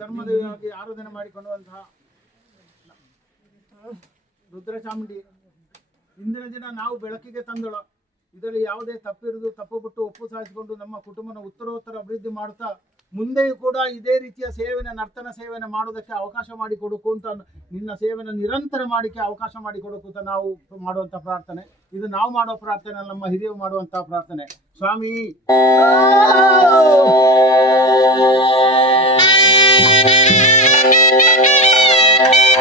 ಧರ್ಮದೇವಿಯಾಗಿ ಆರಾಧನೆ ಮಾಡಿಕೊಳ್ಳುವಂತಹ ರುದ್ರಚಾಮುಂಡಿ ಇಂದಿನ ದಿನ ನಾವು ಬೆಳಕಿಗೆ ತಂದಳು. ಇದರಲ್ಲಿ ಯಾವುದೇ ತಪ್ಪಿರುವುದು ತಪ್ಪು ಬಿಟ್ಟು ಒಪ್ಪು ಸಾಧಿಸಿಕೊಂಡು ನಮ್ಮ ಕುಟುಂಬನ ಉತ್ತರೋತ್ತರ ಅಭಿವೃದ್ಧಿ ಮಾಡುತ್ತಾ ಮುಂದೆಯೂ ಕೂಡ ಇದೇ ರೀತಿಯ ಸೇವೆನ ನರ್ತನ ಸೇವೆನ ಮಾಡೋದಕ್ಕೆ ಅವಕಾಶ ಮಾಡಿಕೊಡಕು ಅಂತ, ನಿನ್ನ ಸೇವೆನ ನಿರಂತರ ಮಾಡಿಕೆ ಅವಕಾಶ ಮಾಡಿಕೊಡಕು ಅಂತ ನಾವು ಮಾಡುವಂಥ ಪ್ರಾರ್ಥನೆ. ಇದು ನಾವು ಮಾಡೋ ಪ್ರಾರ್ಥನೆ, ನಮ್ಮ ಹಿರಿಯರು ಮಾಡುವಂತಹ ಪ್ರಾರ್ಥನೆ. ಸ್ವಾಮಿ